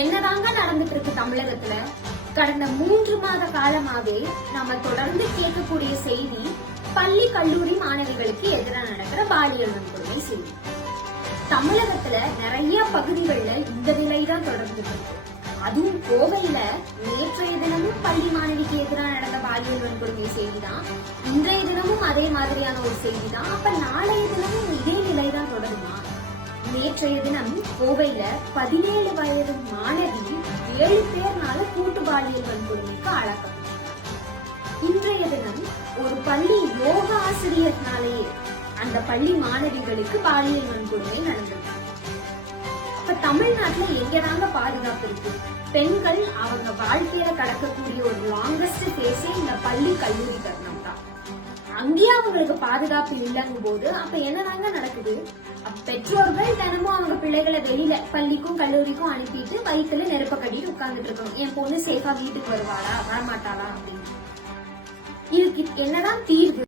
என்னதாங்க நடந்துட்டு இருக்கு தமிழகத்துல? கடந்த 3 மாத காலமாவே நாம தொடர்ந்து கேட்கக்கூடிய செய்தி பள்ளி கல்லூரி மாணவிகளுக்கு எதிராக நடக்கிற பாலியல் வன்கொடுமை செய்தி. தமிழகத்துல நிறைய பகுதிகளில் இந்த நிலைதான் தொடர்ந்து இருக்கு. அதுவும் கோவையில நேற்றைய தினமும் பள்ளி மாணவிக்கு எதிராக நடந்த பாலியல் வன்கொடுமை செய்திதான். இன்றைய தினமும் அதே மாதிரியான ஒரு செய்திதான். அப்ப நாளைய தினமும் இதே நிலைதான் தொடருமா? நேற்றைய தினம் கோவையில 17 வயது மாணவி 7 பேர்னால கூட்டு பாலியல் வன்கொடுமைக்கு ஆளாக்கப்பட்டார். இன்றைய தினம் ஒரு பள்ளி யோகா ஆசிரியர்னாலேயே அந்த பள்ளி மாணவிகளுக்கு பாலியல் வன்கொடுமை நடந்தது. இப்ப தமிழ்நாட்டுல எங்கதாங்க பாதுகாப்பு இருக்கு? பெண்கள் அவங்க வாழ்க்கையில கடக்கக்கூடிய ஒரு லாங்கஸ்ட் பேஸே இந்த பள்ளி கல்லூரி தருணம் தான். அங்கேயே அவங்களுக்கு பாதுகாப்பு இல்லங்கும் போது அப்ப என்னதாங்க நடக்குது? பெற்றோர்கள் தினமும் அவங்க பிள்ளைகளை வெளியில பள்ளிக்கும் கல்லூரிக்கும் அனுப்பிட்டு வயிற்றுல நெருப்ப கட்டிட்டு உட்கார்ந்துட்டு இருக்கணும். என் பொண்ணு சேஃபா வீட்டுக்கு வருவாளா வரமாட்டாளா அப்படின்னு. இதுக்கு என்னதான் தீர்வு?